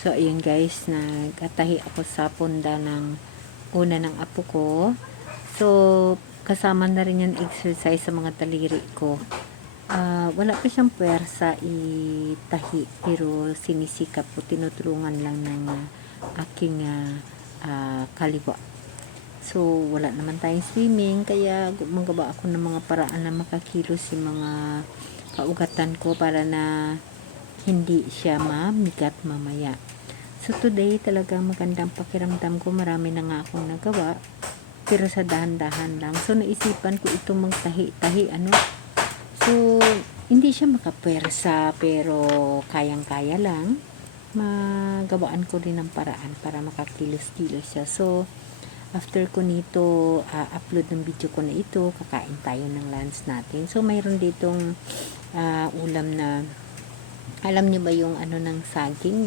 So, ayun guys, nagatahi ako sa punda ng una ng apo ko. So, kasama na rin yung exercise sa mga taliri ko. Wala pa siyang puwersa itahi, pero sinisikap ko, tinutulungan lang ng aking kaliwa. So, wala naman tayong swimming, kaya gumagawa ako ng mga paraan na makakilos yung mga kaugatan ko para na hindi siya mamigat mamaya. So, today talagang magandang pakiramdam ko. Marami na nga akong nagawa, pero sa dahan-dahan lang. So, naisipan ko itong magtahi-tahi, So, hindi siya makapwersa, pero kayang-kaya lang. Magawaan ko rin ng paraan para makakilos-kilos siya. So, after ko nito, upload ng video ko na ito, kakain tayo ng lunch natin. So, mayroon ditong ulam na, alam niyo ba yung ng saging?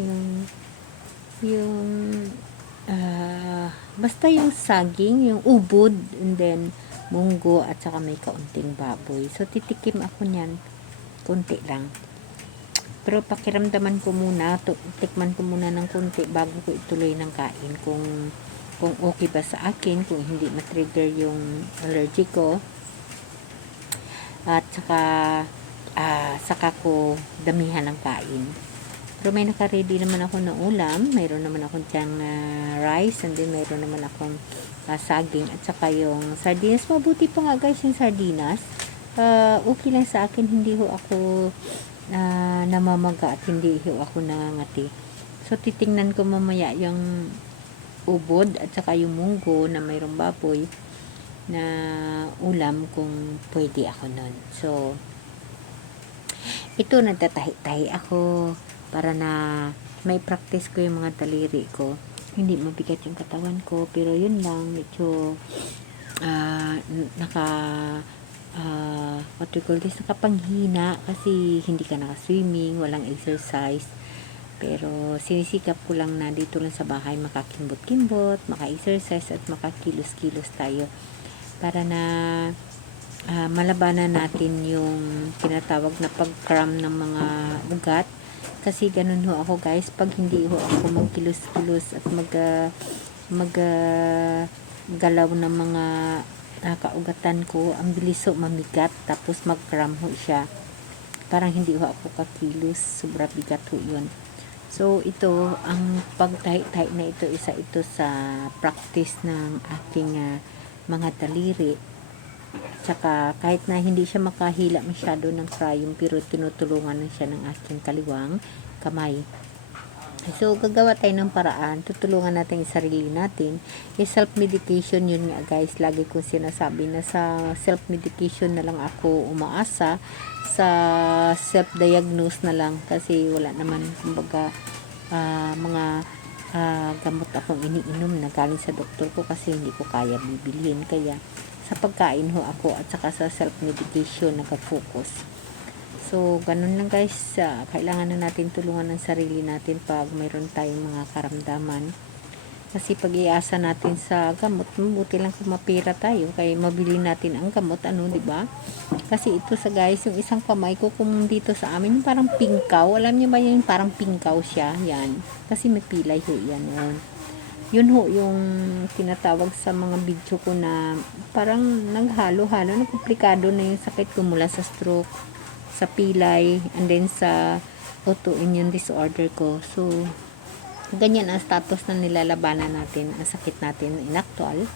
Basta yung saging, yung ubod, and then munggo, at saka may kaunting baboy. So, titikim ako niyan. Kunti lang. Pero pakiramdaman ko muna, tikman ko muna ng kunti bago ko ituloy ng kain. Kung okay ba sa akin, kung hindi matrigger yung allergy ko. At saka ko damihan ng kain. Pero may naka-ready naman ako na ulam. Mayroon naman akong diyang rice, and then mayroon naman akong saging, at saka yung sardinas. Mabuti pa nga guys yung sardinas. Okay lang sa akin, hindi ho ako namamaga at hindi ho ako nangangati. So, titingnan ko mamaya yung ubod at saka yung munggo na mayroong baboy na ulam kung pwede ako nun. So, ito, nagtatahi-tahi ako para na may practice ko yung mga taliri ko. Hindi mabigat yung katawan ko, pero yun lang, medyo nakapanghina kasi hindi ka naka-swimming, walang exercise. Pero sinisikap ko lang na dito lang sa bahay makakimbot-kimbot, maka-exercise at makakilos-kilos tayo para na malabanan natin yung tinatawag na pag-cram ng mga ugat. Kasi ganun ho ako guys, pag hindi ho ako magkilos-kilos at galaw ng mga kaugatan ko, ang bilis ho mamigat, tapos mag-cram ho siya. Parang hindi ho ako kakilos, sobra bigat ho yun. So, ito, ang pagtahi-tahi na ito, isa ito sa practice ng aking mga taliri. Tsaka, kahit na hindi siya makahila masyado ng crying, pero tinutulungan na siya ng aking kaliwang kamay. So, gagawa tayo ng paraan, tutulungan natin yung sarili natin. Self-medication yun nga guys, lagi kong sinasabi na sa self-medication na lang ako umaasa, sa self-diagnose na lang, kasi wala naman kumbaga mga gamot akong iniinom na galing sa doktor ko kasi hindi ko kaya bibilhin. Kaya sa pagkain ho ako at saka sa self-medication nag-focus. So, ganun lang guys, kailangan na natin tulungan ng sarili natin pag mayroon tayong mga karamdaman. Kasi pag iasa natin sa gamot, mabuti lang kung mapira tayo, kaya mabili natin ang gamot, di ba? Kasi ito sa guys, yung isang kamay ko, kung dito sa amin, yung parang pingkaw, alam niyo ba yun, parang pingkaw siya, yan. Kasi may pilay ho, yan, yun. Yun ho, yung tinatawag sa mga video ko na parang naghalo-halo, na komplikado na yung sakit ko mula sa stroke, sa pilay, and then sa autoimmune disorder ko. So, ganyan ang status na nilalabanan natin, ang sakit natin in actual.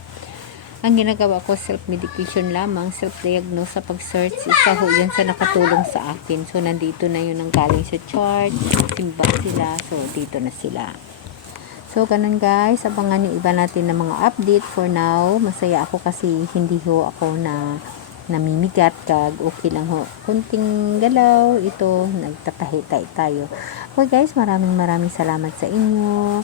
Ang ginagawa ko, self-medication lamang, self-diagnose sa pag-search. Isa ho yan sa nakatulong sa akin. So, nandito na yun ang galing sa chart, simba sila, so, dito na sila. So, ganun guys, abangan yung iba natin ng mga update. For now, masaya ako kasi hindi ho ako namimigat, kag okay lang ho. Kunting galaw, ito, nagtatahi-tahi tayo. Okay guys, maraming salamat sa inyo.